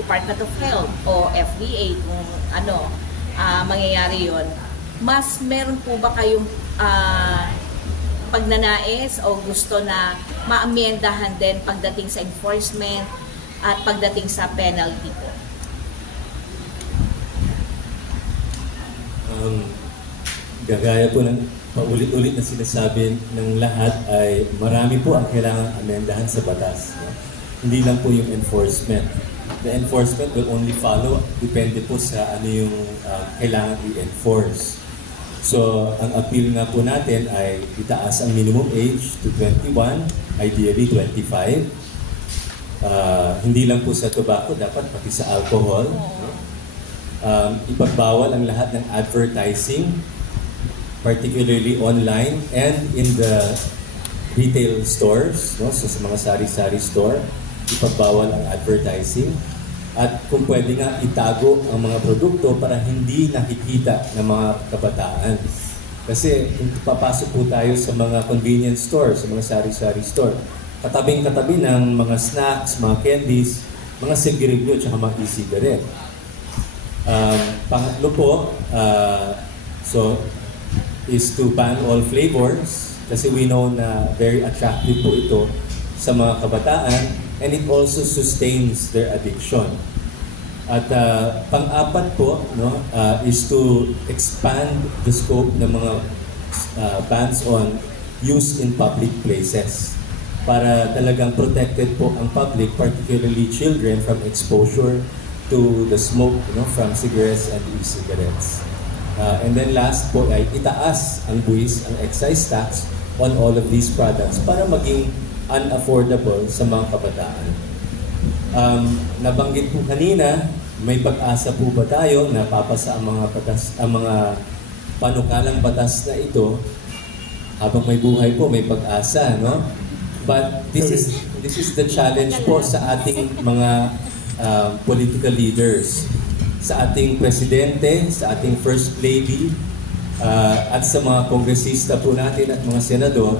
Department of Health o FDA kung ano mangyayari yon. Mas meron po ba kayong pagnanais o gusto na maamyendahan din pagdating sa enforcement at pagdating sa penalty po? Gagaya po ng paulit-ulit na sinasabi ng lahat ay marami po ang kailangan amendahan sa batas. No? Hindi lang po yung enforcement. The enforcement will only follow, depende po sa ano yung kailangan i-enforce. So, ang appeal nga po natin ay itaas ang minimum age to 21, ideally 25. Hindi lang po sa tobacco, dapat pati sa alcohol. Ipagbawal ang lahat ng advertising, particularly online and in the retail stores, no? So sa mga sari-sari store, ipagbawal ang advertising. At kung pwede nga itago ang mga produkto para hindi nakikita ng mga kabataan. Kasi kung papasok po tayo sa mga convenience stores, sa mga sari-sari store, katabing-katabi ng mga snacks, mga candies, mga sigarilyo at mga e-cigarette. Pangatlo po, is to ban all flavors kasi we know na very attractive po ito sa mga kabataan and it also sustains their addiction. At pang-apat po is to expand the scope ng mga bans on use in public places para talagang protected po ang public, particularly children, from exposure to the smoke from cigarettes and e-cigarettes. And then last po ay itaas ang buwis, ang excise tax on all of these products para maging unaffordable sa mga kabataan. Nabanggit po kanina, may pag-asa po ba tayo na papasa ang mga panukalang batas na ito habang may buhay po, may pag-asa, no? But this is the challenge po sa ating mga political leaders, sa ating presidente, sa ating first lady, at sa mga kongresista po natin at mga senador,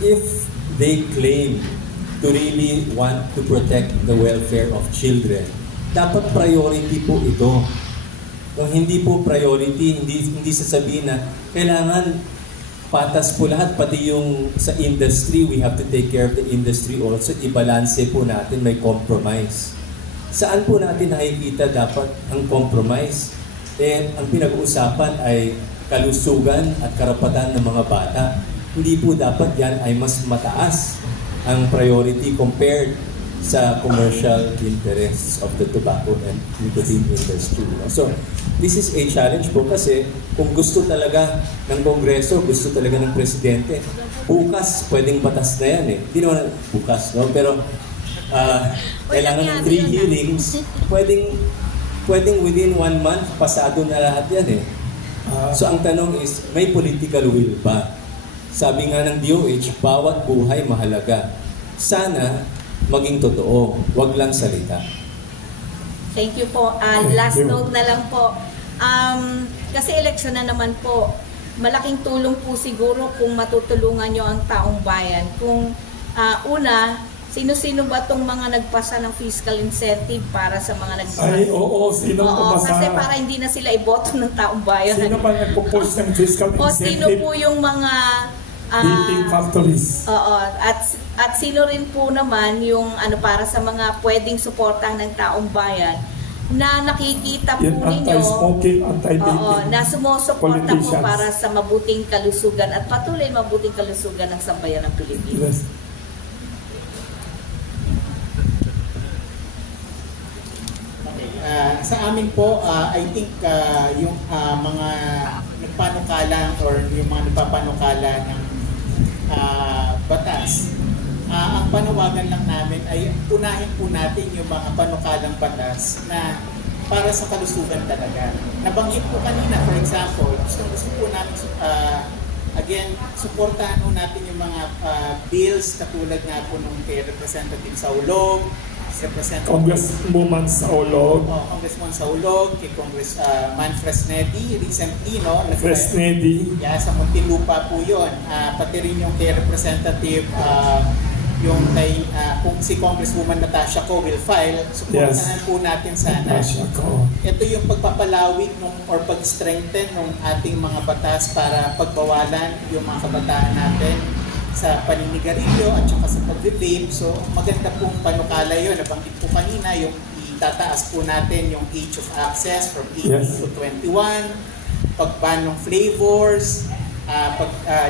if they claim to really want to protect the welfare of children, dapat priority po ito. Kung hindi po priority, hindi sasabihin na kailangan patas po lahat, pati yung sa industry, we have to take care of the industry also, i-balance po natin, may compromise. Saan po natin nakikita dapat ang compromise? Ang pinag-uusapan ay kalusugan at karapatan ng mga bata. Hindi po dapat yan ay mas mataas ang priority compared sa commercial interests of the tobacco and nicotine industry. So, this is a challenge po kasi kung gusto talaga ng Kongreso, gusto talaga ng Presidente, bukas pwedeng batas na yan eh. Hindi naman bukas, no? Pero kailangan ng 3 hearings, pwedeng within 1 month, pasado na lahat yan eh. So ang tanong is, may political will ba? Sabi nga ng DOH, bawat buhay mahalaga. Sana maging totoo, wag lang salita. Thank you po. Last note na lang po. Kasi eleksyon na naman po, malaking tulong po siguro kung matutulungan nyo ang taong bayan. Kung una, sino-sino ba itong mga nagpasa ng fiscal incentive para sa mga nagpasa? Ay, oo, sino pumasa? Kasi para hindi na sila iboto ng taong bayan. Sino pa nagpo-push ng fiscal incentive? O sino po yung mga heating factories? Oo, at sino rin po naman yung para sa mga pwedeng suportahan ng taong bayan na nakikita po yung ninyo anti-smoking, anti-vaping, na sumusuporta po para sa mabuting kalusugan at patuloy mabuting kalusugan ng sambayan ng Pilipinas. Yes. Sa amin po, I think yung mga nagpanukala or yung mga nagpapanukala ng batas, ang panawagan lang namin ay unahin po natin yung mga panukalang batas na para sa kalusugan talaga. Nabanggit po kanina, for example, gusto po namin again, suportahan po natin yung mga bills katulad nga po nung kay Representative Saulog, Congresswoman Saulog, Congressman Saulog, kay Congressman Fresnedi, recently, no? Fresnedi. Yeah, sa Muntinlupa po yun. Pati rin yung kay Representative yung kay, kung si Congresswoman Natasha Ko will file, suportahan po natin sana. Ito yung pagpapalawig or pag-strengthen ng ating mga batas para pagbawalan yung mga kabataan natin sa paninigarilyo at saka sa pag-vape. So maganda pong panukala yun. Nabanggit po kanina yung itataas po natin yung age of access from 18 to 21, pag-ban ng flavors,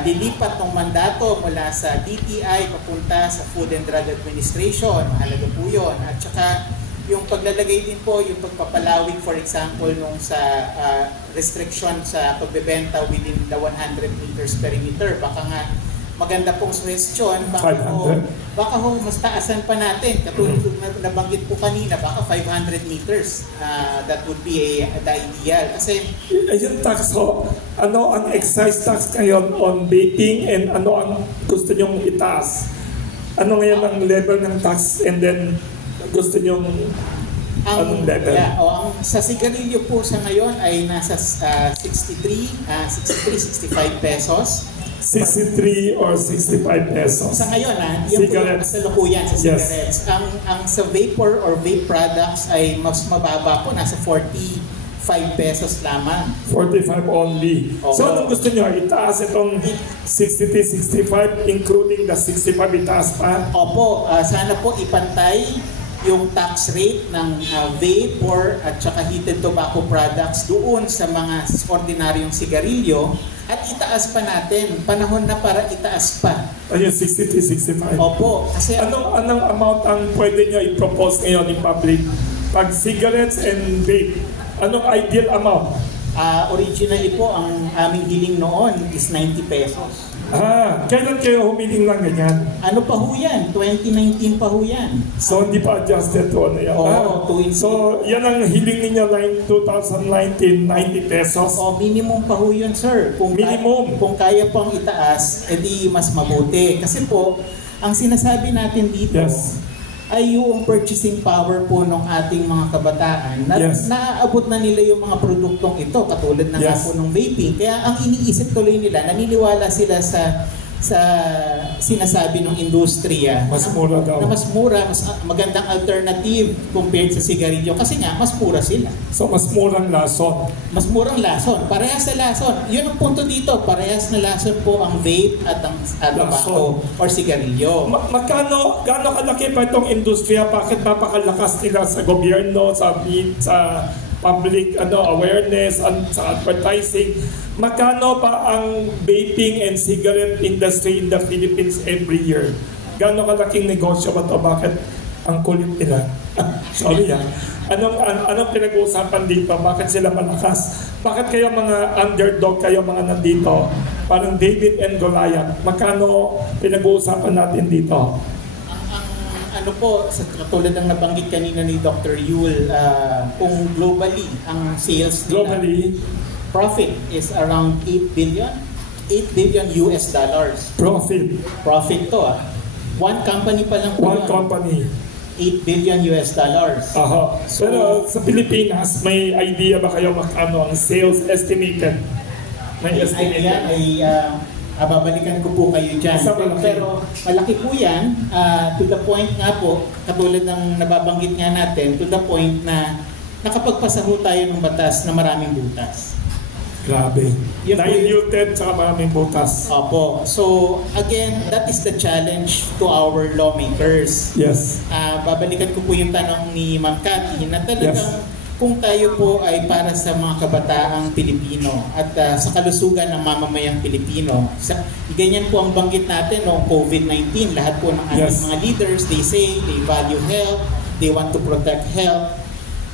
lilipat ng mandato mula sa DTI papunta sa Food and Drug Administration. Mahalaga po yun. At saka yung paglalagay din po, yung pagpapalawig for example nung sa restriction sa pagbebenta within the 100 meters perimeter. Baka nga maganda pong suggestion, baka ho mas taasan pa natin. Katulad na nabanggit po kanina, baka 500 meters. That would be the ideal. Kasi yung tax ho, ano ang excise tax ngayon on vaping and ano ang gusto nyong itaas? Ano ngayon ang level ng tax and then gusto nyong anong level? Ang sa sigarilyo po sa ngayon ay nasa 65 pesos. 63 or 65 pesos. Sa ngayon, yung po yung kasalukuyan sa cigarettes. Yes. Ang sa vapor or vape products ay mas mababa po, nasa 45 pesos lamang. 45 only. Oo. So, anong gusto nyo? Itaas itong 63, 65, including the 65 itaas pa? Opo, sana po ipantay yung tax rate ng vapor at saka heated tobacco products doon sa mga ordinaryong sigarilyo at itaas pa natin. Panahon na para itaas pa. Ayun, 63, 65. Opo. Kasi Anong amount ang pwede nyo i-propose ngayon in public? Pag cigarettes and vape, anong ideal amount? Originally po, ang aming hiling noon is 90 pesos. Kailan kayo humiling lang ganyan? Ano pa ho yan? 2019 pa ho yan. So, hindi pa adjusted to ano yan? Oo, So, yan ang hiling ninyo 2019, 90 pesos? Minimum pa ho yun, sir. Minimum? Kung kaya pang itaas, edi mas mabuti. Kasi po, ang sinasabi natin dito, ay yung purchasing power po ng ating mga kabataan na naaabot na nila yung mga produktong ito katulad ng nga po ng vaping. Kaya ang iniisip tuloy nila, naniniwala sila sa sinasabi ng industriya mas mura daw. Na mas mura, mas magandang alternative compared sa sigarilyo kasi nga mas mura sila. So mas murang lason. Mas murang lason. Parehas sa lason. Yun ang punto dito. Parehas na lason po ang vape at ang tobacco or sigarilyo. Gaano kalaki pa itong industriya? Bakit napakalakas nila sa gobyerno, sa public awareness, sa advertising? Magkano pa ang vaping and cigarette industry in the Philippines every year? Gaano kalaking negosyo ba ito? Bakit ang kulit nila? Sorry Anong pinag-uusapan dito? Bakit sila malakas? Bakit kayo mga underdog, kayo mga nandito? Parang David and Goliath. Magkano pinag-uusapan natin dito? Ano po, sa katulad ng nabanggit kanina ni Dr. Yul, kung globally, ang sales nila, profit is around 8 billion US dollars. Profit to One company pa lang po. One company. 8 billion US dollars. So, pero sa Pilipinas, may idea ba kayo magkano ang sales estimated? May estimated? Babalikan ko po kayo dyan. Pero malaki po yan, to the point nga po, katulad ng nababanggit nga natin, to the point na nakapagpasaho tayo ng batas na maraming butas. Grabe. Diluted sa maraming butas. Opo. So, again, that is the challenge to our lawmakers. Yes. Babalikan ko po yung tanong ni Ma'am Cathy na talagang kung tayo po ay para sa mga kabataang Pilipino at sa kalusugan ng mamamayang Pilipino. Ganyan po ang banggit natin noong COVID-19. Lahat po ng ating mga leaders, they say they value health, they want to protect health.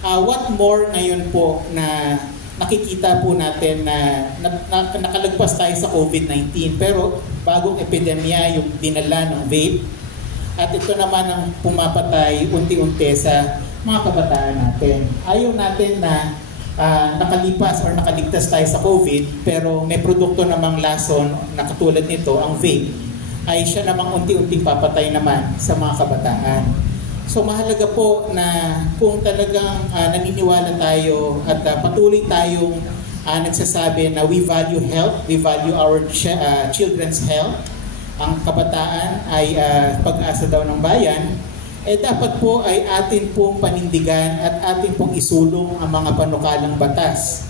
What more ngayon po na nakikita po natin na nakalagpas tayo sa COVID-19 pero bagong epidemya yung dinala ng vape at ito naman ang pumapatay unti-unti sa mga kabataan natin. Ayaw natin na nakalipas or nakaligtas tayo sa COVID pero may produkto namang lason na katulad nito, ang vape, ay siya namang unti-unting papatay naman sa mga kabataan. So mahalaga po na kung talagang naniniwala tayo at patuloy tayong nagsasabi na we value health, we value our children's health, ang kabataan ay pag-asa daw ng bayan, dapat po ay atin pong panindigan at atin pong isulong ang mga panukalang batas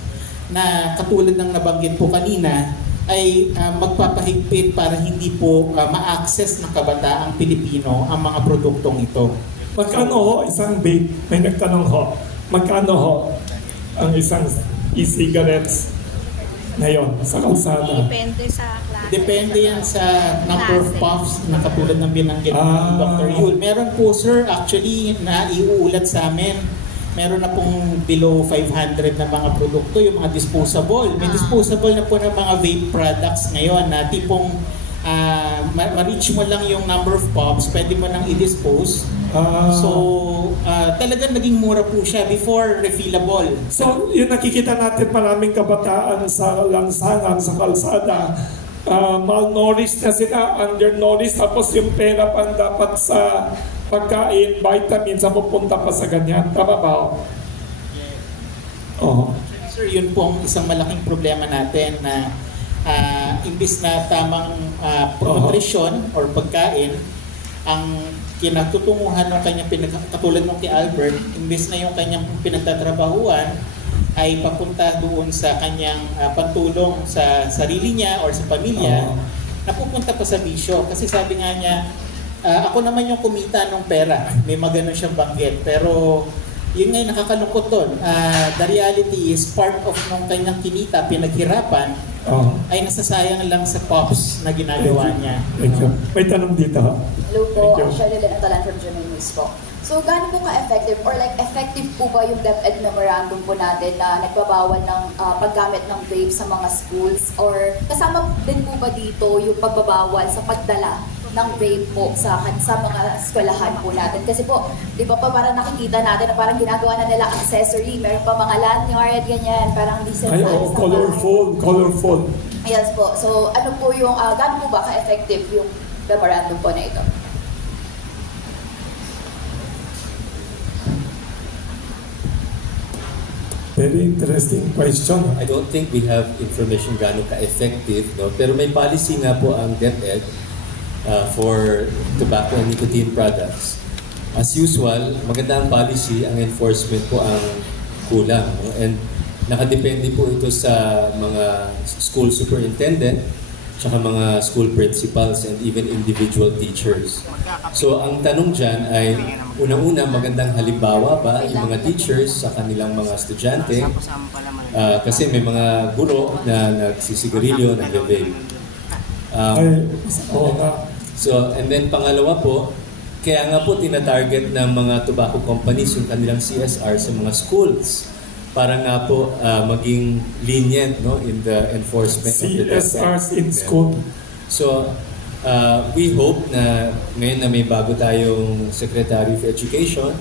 na katulad ng nabanggit po kanina ay magpapahigpit para hindi po ma-access ng kabataang Pilipino ang mga produktong ito. Magkano ho isang vape? May nagtanong ho. Magkano ho ang isang e-cigarettes ngayon sa kalsada? Depende sa klase. Depende yan sa number of Klase. puffs na katulad ng binanggit ng Dr. Yul. Meron po sir, actually, na iuulat sa amin. Meron na pong below 500 na mga produkto, yung mga disposable. May disposable na po ng mga vape products ngayon na tipong ma-reach mo lang yung number of puffs, pwede mo nang i-dispose. So, talagang naging mura po siya before refillable. So, yung nakikita natin maraming kabataan sa lansangan, sa kalsada, malnourished na sila, undernourished, tapos yung pera pang dapat sa pagkain, vitamins, sa pupunta pa sa ganyan. Tama ba? Oo. Sir, yun po ang isang malaking problema natin na imbis na tamang nutrition or pagkain, ang kinatutunguhan ng kanyang katulad ng kay Albert, imbis na yung kanyang pinagtatrabahuan ay papunta doon sa kanyang pantulong sa sarili niya or sa pamilya, napupunta pa sa bisyo. Kasi sabi nga niya, ako naman yung kumita ng pera. May magano siyang banggit. Pero yun nga yung nakakalungkot doon. The reality is part of nung kanyang kinita, pinaghirapan, ay nasasayang lang sa pops na ginagawa niya. Thank you. May tanong dito. Hello po, Thank you. Shirley Lenatalan from German News po. So, gaano po ka-effective or like effective po ba yung DepEd memorandum po natin na nagbabawal ng paggamit ng vape sa mga schools? Or kasama din po ba dito yung pagbabawal sa pagdala ng vape po sa mga eskwelahan po natin? Kasi po, di ba pa parang nakikita natin na parang ginagawa na nila accessory, meron pa mga lanyard, ganyan, parang decent. Ay, colorful. Yes po. So, ano po yung, gaano po ba ka-effective yung memorandum po na ito? Very interesting question. I don't think we have information gaano ka-effective, no? Pero may policy nga po ang DepEd for tobacco and nicotine products. As usual, maganda ang policy, ang enforcement po ang kulang. No? And nakadepende po ito sa mga school superintendent, tsaka mga school principals and even individual teachers. So ang tanong dyan ay, unang-una, magandang halimbawa ba yung mga teachers sa kanilang mga estudyante? Kasi may mga guro na nagsisigarilyo, nagve-vape. So, and then pangalawa po, kaya nga po tinatarget ng mga tobacco companies yung kanilang CSR sa mga schools para nga po maging lenient, no, in the enforcement of the CSRs in school. So, we hope na ngayon na may bago tayong Secretary of Education,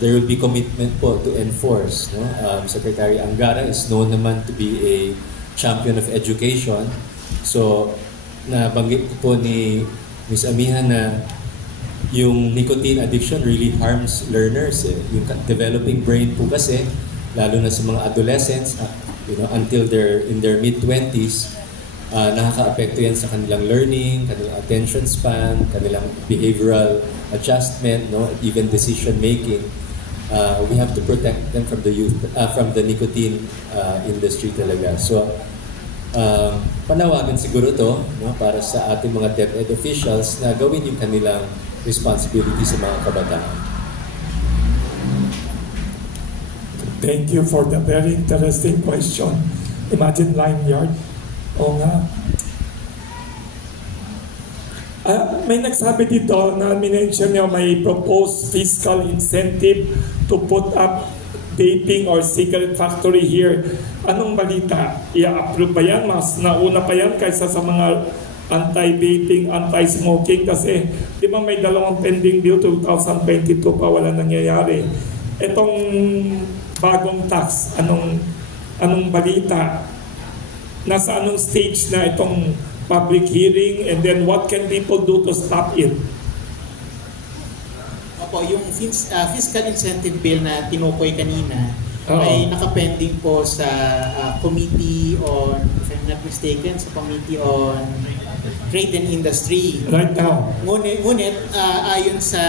there will be commitment po to enforce. No? Secretary Angara is known naman to be a champion of education. So, nabanggit po ni Ms. Amihan na yung nicotine addiction really harms learners. Yung developing brain po kasi, lalo na sa mga adolescents, until they're in their mid-20s, nakaka-apekto yan sa kanilang learning, kanilang attention span, kanilang behavioral adjustment, no, even decision making. We have to protect them from the youth, from the nicotine industry talaga. So, panawagan siguro to, no, para sa ating mga DepEd officials na gawin yung kanilang responsibility sa mga kabataan. Thank you for the very interesting question. Imagine lanyard. Oo nga. May nagsabi dito na minention niyo may proposed fiscal incentive to put up vaping or cigarette factory here. Anong balita? I-approve ba yan? Mas nauna pa yan kaysa sa mga anti-vaping, anti-smoking kasi di ba may dalawang pending bill 2022 pa wala nangyayari. Itong bagong tax, anong balita? Nasa anong stage na itong public hearing and then what can people do to stop it? Opo, yung fiscal incentive bill na tinukoy kanina ay nakapending po sa committee on, if I'm not mistaken, sa committee on trade and industry. Right now. Ngunit ayon sa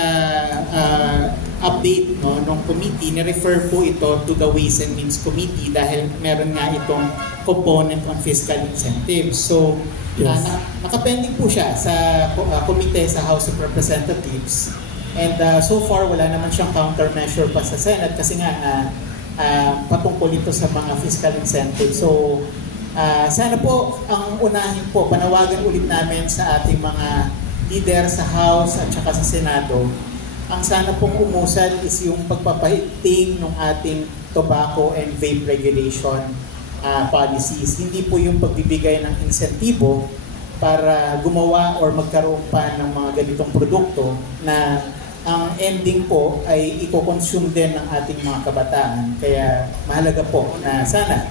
update ng committee, ni-refer po ito to the Ways and Means Committee dahil meron nga itong component on fiscal incentives. So, Yes. nakapending po siya sa komite sa House of Representatives. And so far, wala naman siyang countermeasure pa sa Senate kasi nga patungkol ito sa mga fiscal incentives. So, sana po ang unahin po, panawagan ulit namin sa ating mga leader sa House at saka sa Senado. Ang sana pong umusad is yung pagpapahiting ng ating tobacco and vape regulation policies. Hindi po yung pagbibigay ng insentibo para gumawa or magkaroon pa ng mga ganitong produkto na ang ending po ay i-consume din ng ating mga kabataan. Kaya mahalaga po na sana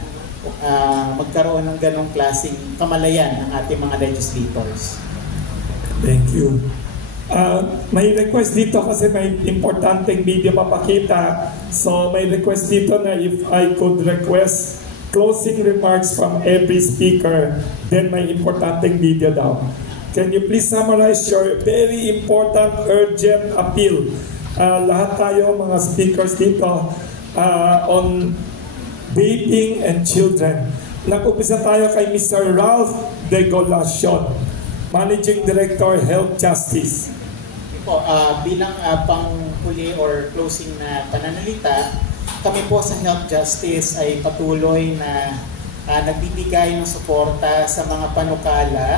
magkaroon ng ganong klaseng kamalayan ng ating mga legislators. Thank you. May request dito kasi may importanteng video papakita. So may request dito na if I could request closing remarks from every speaker, then may importanteng video daw. Can you please summarize your very important, urgent appeal? Lahat tayo mga speakers dito on vaping and children. Nag-upisa tayo kay Mr. Ralph De Golacion, Managing Director, Health Justice. Bilang panghuli or closing na pananalita, kami po sa Health Justice ay patuloy na nagbibigay ng suporta sa mga panukala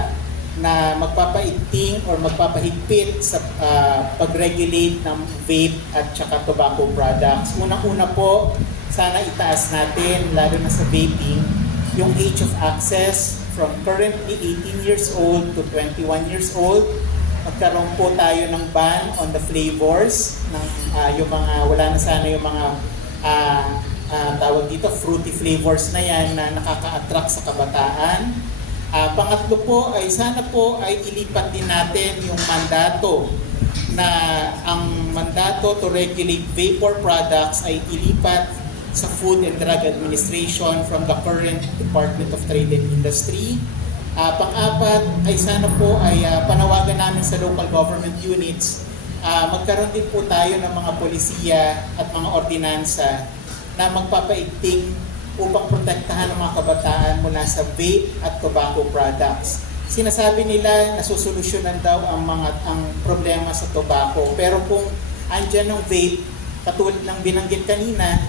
na magpapaigting or magpapahigpit sa pag-regulate ng vape at saka tobacco products. Unang-una po, sana itaas natin, lalo na sa vaping, yung age of access from currently 18 years old to 21 years old. Magkaroon po tayo ng ban on the flavors, ng yung mga, wala na sana yung mga tawag dito, fruity flavors na yan na nakaka-attract sa kabataan. Pangatlo po ay sana po ay ilipat din natin yung mandato na ang mandato to regulate vapor products ay ilipat sa Food and Drug Administration from the current Department of Trade and Industry. Pang-apat ay sana po ay panawagan namin sa local government units, magkaroon din po tayo ng mga polisiya at mga ordinansa na magpapaigting upang protektahan ang mga kabataan mula sa vape at tobacco products. Sinasabi nila nasusolusyonan daw ang problema sa tobacco, pero kung andyan ng vape, katulad ng binanggit kanina,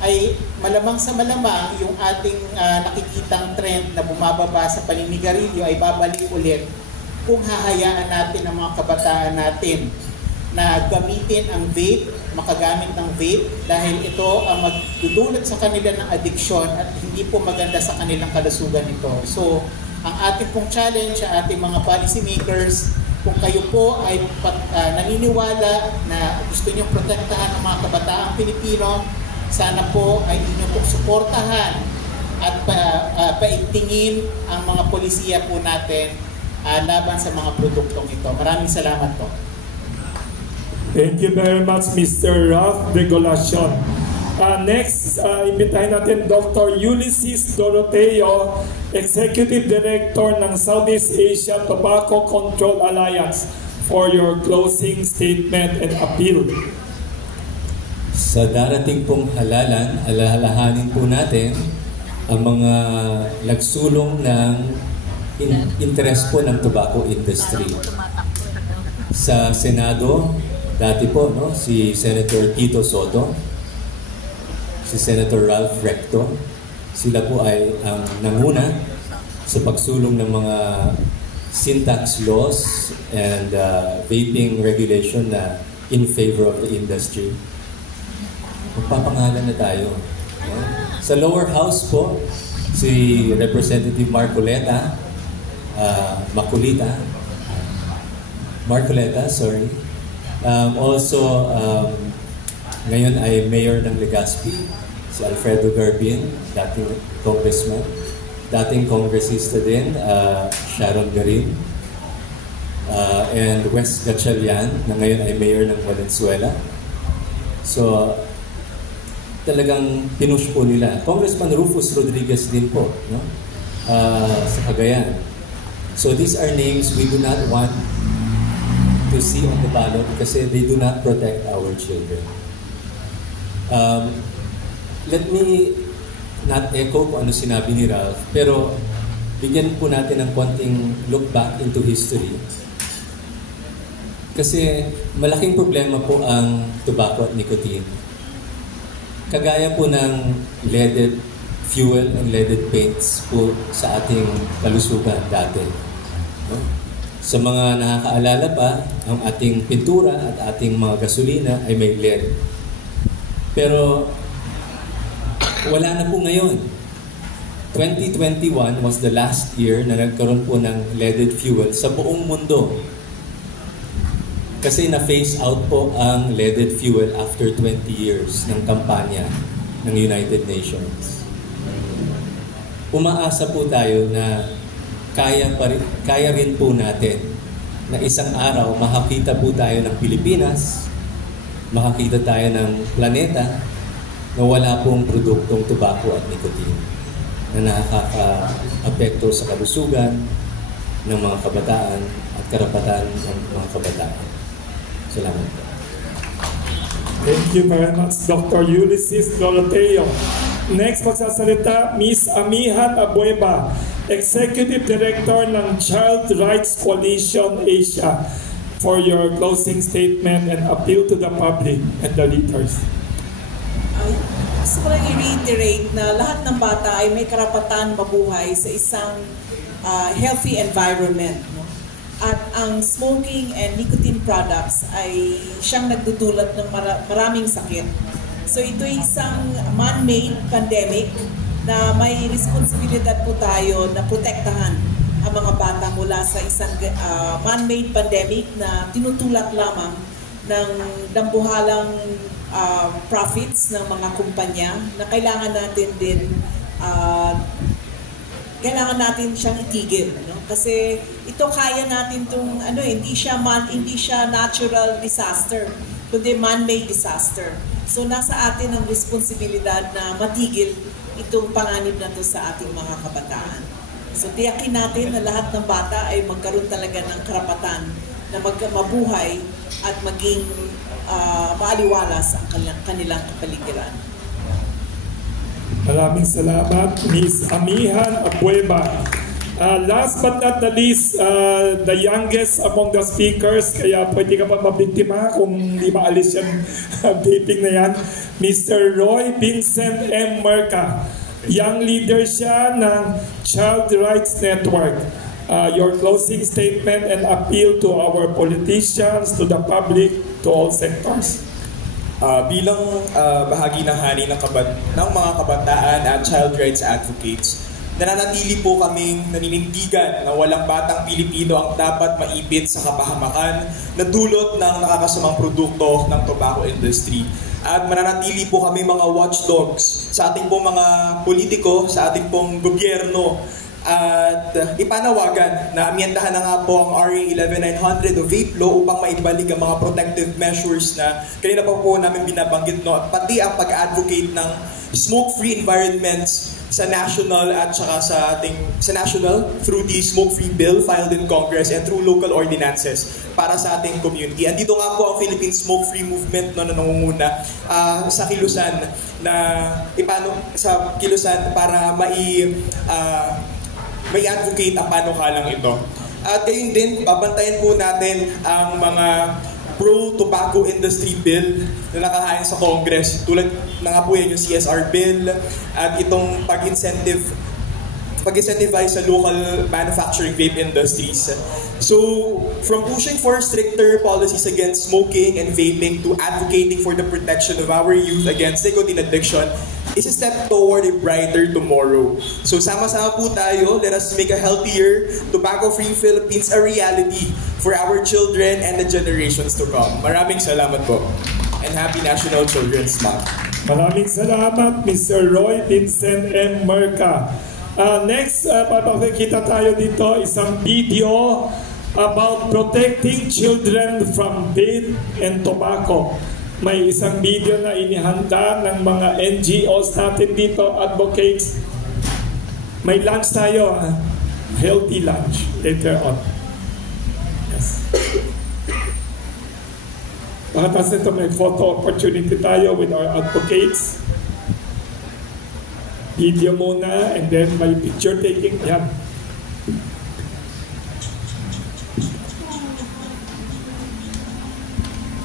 ay malamang sa malamang yung ating nakikitang trend na bumababa sa paninigarilyo ay babalik ulit kung hahayaan natin ang mga kabataan natin na gamitin ang vape, makagamit ng vape, dahil ito ang magdudulot sa kanila ng addiction at hindi po maganda sa kanilang kalusugan ito. So, ang ating pong challenge sa ating mga policy makers, kung kayo po ay naniniwala na gusto nyo protektahan ang mga kabataang Pilipino, sana po ay inyo po suportahan at paigtingin ang mga polisiya po natin laban sa mga produktong ito. Maraming salamat po. Thank you very much, Mr. Ralph De Golacion. Next, imbitahin natin Dr. Ulysses Doroteo, Executive Director ng Southeast Asia Tobacco Control Alliance, for your closing statement and appeal. Sa darating pong halalan, alalahanin po natin ang mga nagsulong ng interest po ng tobacco industry. Sa Senado, dati po, si Senator Tito Soto, si Senator Ralph Recto, sila po ay ang nanguna sa pagsulong ng mga sin tax laws and vaping regulation na in favor of the industry. Magpapangalan na tayo. Sa lower house po, si Representative Marcoleta, ngayon ay Mayor ng Legazpi, si Alfredo Garbin, dating congressman. Dating congressista din, Sharon Garin. And Wes Gatchalian, na ngayon ay Mayor ng Valenzuela. So, talagang pinush po nila. Congressman Rufus Rodriguez din po, sa Cagayan. So these are names we do not want to see on the ballot kasi they do not protect our children. Let me not echo kung ano sinabi ni Ralph, pero bigyan po natin ng konting look back into history. Kasi malaking problema po ang tobacco at nicotine. Kagaya po ng leaded fuel and leaded paints po sa ating kalusugan dati. No? Sa mga nakakaalala pa, ang ating pintura at ating mga gasolina ay may lead. Pero wala na po ngayon. 2021 was the last year na nagkaroon po ng leaded fuel sa buong mundo. Kasi na-phase out po ang leaded fuel after 20 years ng kampanya ng United Nations. Umaasa po tayo na kaya rin po natin na isang araw makakita po tayo ng Pilipinas, makakita tayo ng planeta na wala pong produktong tobacco at nicotine na nakaka-apekto sa kalusugan ng mga kabataan at karapatan ng mga kabataan. Salamat po. Thank you very much, Dr. Ulysses Doroteo. Next, magsasalita, Ms. Amihan Abueva, Executive Director ng Child Rights Coalition Asia, for your closing statement and appeal to the public and the leaders. Gusto ko lang i-reiterate na lahat ng bata ay may karapatan mabuhay sa isang healthy environment. No? At ang smoking and nicotine products ay siyang nagdudulot ng maraming sakit. So ito ay isang man-made pandemic na may responsibilidad po tayo na protektahan ang mga bata mula sa isang man-made pandemic na tinutulak lamang ng dambuhalang profits ng mga kumpanya na kailangan natin siyang itigil, no? Kasi ito kaya natin tong hindi siya natural disaster kundi man-made disaster. So nasa atin ang responsibilidad na matigil itong panganib na to sa ating mga kabataan. So tiyakin natin na lahat ng bata ay magkaroon talaga ng karapatan na mabuhay at maging maaliwalas ang kanilang kapaligiran. Maraming salamat, Ms. Amihan Abueva. Last but not the least, the youngest among the speakers, kaya pwede ka pa mabiktima kung hindi maalis yung taping na yan, Mr. Roy Vincent M. Merca. Young leader siya ng Child Rights Network. Your closing statement and appeal to our politicians, to the public, to all sectors. Bilang bahagi ng hani ng mga kabataan at child rights advocates, nananatili po kaming naninindigan na walang batang Pilipino ang dapat maipit sa kapahamakan na dulot ng nakakasamang produkto ng tobacco industry. At mananatili po kami mga watchdogs sa ating pong mga politiko, sa ating pong gobyerno, at ipanawagan na amyendahan na nga po ang RA 11900 o vape law upang maibalik ang mga protective measures na kanina pa po namin binabanggit, no? At pati ang pag-advocate ng smoke-free environments sa national at saka sa national through the smoke-free bill filed in Congress and through local ordinances para sa ating community. Andito nga po ang Philippine Smoke-Free Movement na nangunguna sa Kilusan para may advocate ang panukalang ito. At gayon din, babantayan po natin ang mga pro-tobacco industry bill na nakahain sa Congress. Tulad na nga po yan yung CSR bill at itong pag-incentivize sa local manufacturing vape industries. So, from pushing for stricter policies against smoking and vaping to advocating for the protection of our youth against nicotine addiction is a step toward a brighter tomorrow. So, sama-sama po tayo. Let us make a healthier, tobacco-free Philippines a reality for our children and the generations to come. Maraming salamat po. And Happy National Children's Month. Maraming salamat, Mr. Roy Vincent M. Merca. Next, papakita tayo dito isang video about protecting children from vape and tobacco. May isang video na inihanda ng mga NGOs natin dito, advocates. May lunch tayo. healthy lunch later on. Yes. Pagkatapos nito may photo opportunity tayo with our advocates. Video muna and then may picture taking. Yan.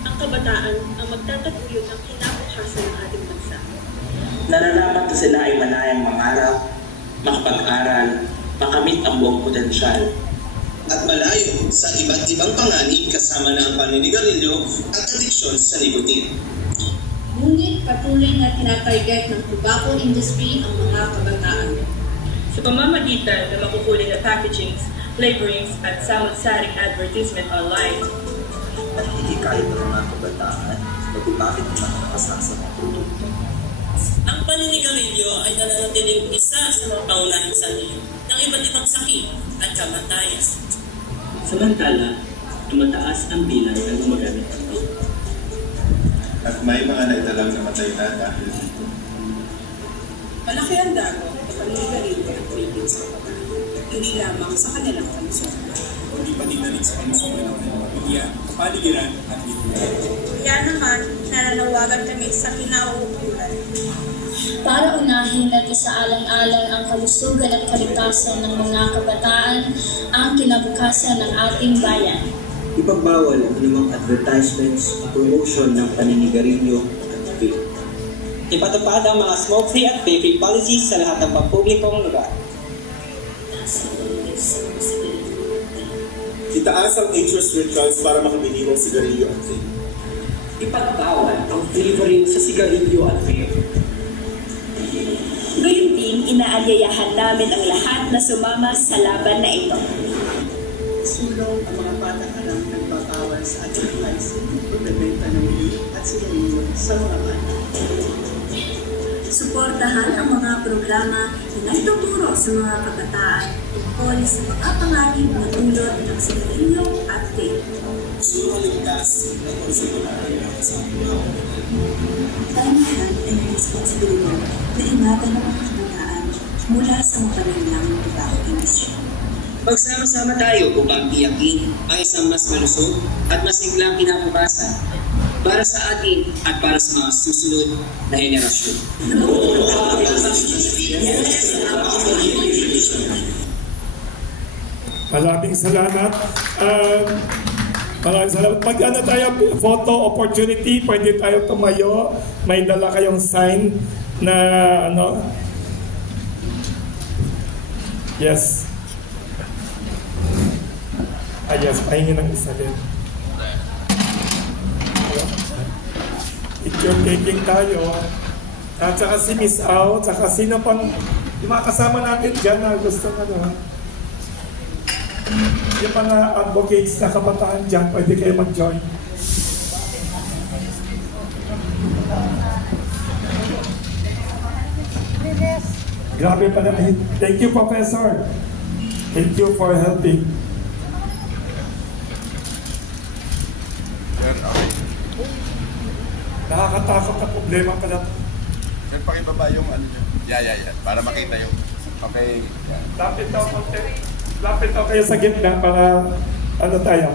Ang kabataan ang magtataguyod ng kinabukasan ng ating bansa. Nararapat na sila ay manayang mangarap, makapag-aral, makamit ang buong potensyal. At malayo sa iba't ibang panganib kasama na ang paninigarilyo at adiksyon sa nikotin. Ngunit patuloy na tinatarget ng tobacco industry ang mga kabataan. Sa pamamagitan ng makukulit na packagings, flavorings at samot-saring advertisement online. At hindi kaya ng mga kabataan na gumamit ng mga kasasang produkto. Ang paninigarilyo ay nananatiling isa sa mga paunahing sanhi ng iba't ibang sakit at kamatayan. Samantala, tumataas ang bilang ng gumagamit nito. At may mga nagdalang namatay na dahil dito. Malaki ang dago ng paninigarilyo at vaping sa kabataan, hindi lamang sa kanilang kalusugan. Hindi pati na rin sa kalusugan ng mga pamilya, kapaligiran at lipunan. Kaya naman, nananawagan kami sa kinauukulan. Para unahin at isaalang-alang ang kalusugan at kaligtasan ng mga kabataan, ang kinabukasan ng ating bayan. Ipagbawal ang anumang advertisements, promotion ng paninigarilyo at vape. Ipatupad ang mga smoke-free at vape policies sa lahat ng pampublikong lugar. Itaas ang age restrictions para makabili ng sigarilyo at vape. Ipagbawal ang flavoring sa sigarilyo at vape. Gayun din, inaanyayahan namin ang lahat na sumama sa laban na ito. Sulong ang mga patakalang nagbabawal sa advertising, pagbebenta ng vape at sigarilyo sa mga bata. Suportahan ang mga programa na naituturo sa mga kabataan tungkol sa makapanganib na dulot ng sigarilyo at vape. Sulong ligtas ng konsumo sa Tanahan ay responsibilidad na ingatan ng mga kabataan mula sa mapananglang tobacco industry. Magsama-sama tayo upang tiyakin ang isang mas malusog at masiglang kinabukasan para sa atin at para sa mga susunod na henerasyon. Maraming salamat. Maraming salamat. Pag ano tayo, photo opportunity, pwede tayo tumayo. May dala kayong sign na ano. Yes. Yes, pahingin ng isa din. Picture taking tayo. At saka si Miss Au, saka sino pang yung mga kasama natin dyan na gusto na ano. Yung mga advocates na kabataan dyan, pwede kayo mag-join. Grabe pala. Thank you, Professor. Thank you for helping. Nakakatakot na problema pala. Sir, pakibaba yung ano nyo. Yeah. Para makita yung... Okay. Lapit daw konti. Lapit daw kayo sa gitna para ano tayo.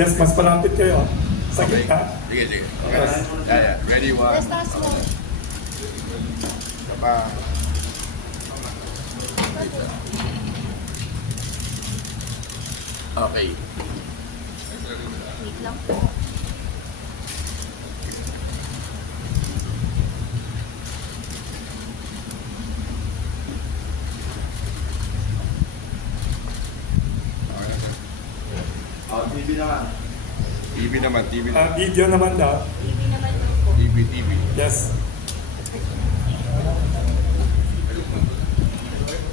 Yes, mas malapit kayo. Sa gitna. Sige. Yeah. Ready, one. Okay. Wait lang po. TV naman. Video naman daw. TV. Yes.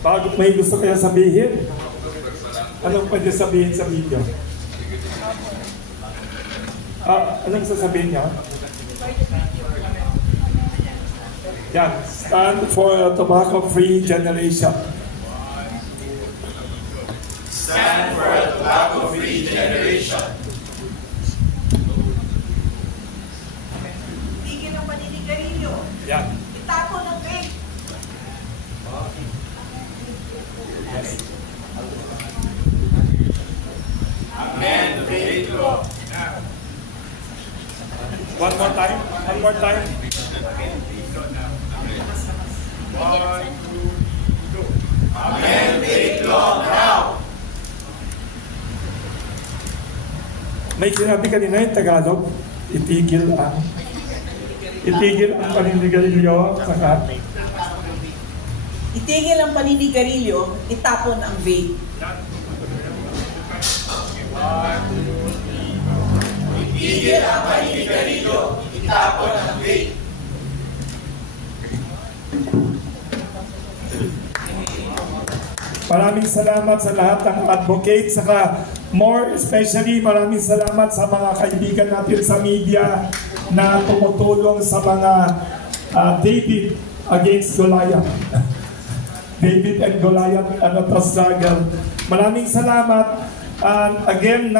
Bago may gusto kaya sabihin? Anong pwede sabihin sa video? Anong sasabihin niya? Yan. Stand for a tobacco-free generation. Stand for a tobacco-free generation. Tigil ang paninigarilyo. Yan. Itapo ng vape. Yes. One more time. One more time. 1, 2, 2. Amen. Big long now. May sinabi kanina yung Tagalog, itigil ang paninigarilyo, saka Itigil ang paninigarilyo, itapon ang vape. Itigil ang paninigarilyo, itapon ang vape. Maraming salamat sa lahat ng advocate, saka more especially maraming salamat sa mga kaibigan natin sa media na tumutulong sa mga David against Goliath. David and Goliath struggle. Maraming salamat. And again,